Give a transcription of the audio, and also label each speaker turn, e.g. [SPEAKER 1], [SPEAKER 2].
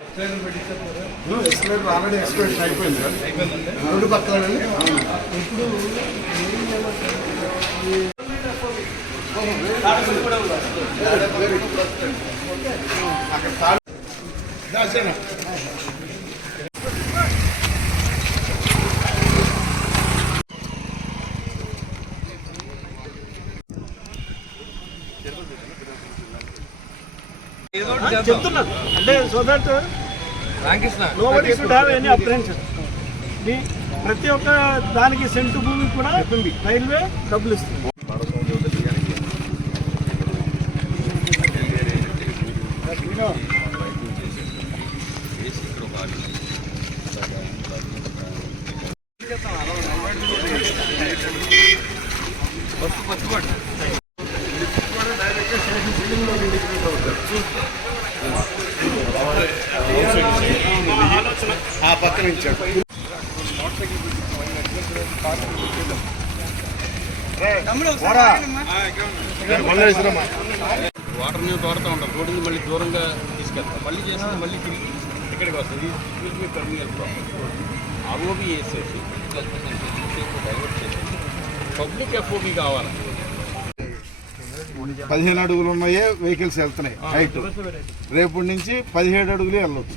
[SPEAKER 1] Explain already explain అయిపోయింది. Sir రెండు పక్కలండి
[SPEAKER 2] చెప్తున్నాను అంటే so that nobody should have any apprehension ప్రతి ఒక్క దానికి సెంటు భూమి కూడా రైల్వే డబ్బులు ఇస్తుంది.
[SPEAKER 1] ఆ పక్కన ఇచ్చాడు
[SPEAKER 3] వాటర్ మేము తోడుతూ ఉంటాం. రోడ్డు నుంచి మళ్ళీ దూరంగా తీసుకెళ్తాం. మళ్ళీ చేస్తే మళ్ళీ తిరిగి ఇక్కడికి వస్తుంది. ఇది టర్మినల్ ఆర్ఓబి వేసేసి డైవర్ట్ చేసేసి పబ్లిక్ ఎఫ్ఓబి కావాలి
[SPEAKER 1] పదిహేను అడుగులు ఉన్నాయే వెహికల్స్ వెళ్తున్నాయి. హైట్ రేపటి నుంచి పదిహేడు అడుగులు వెళ్ళొచ్చు.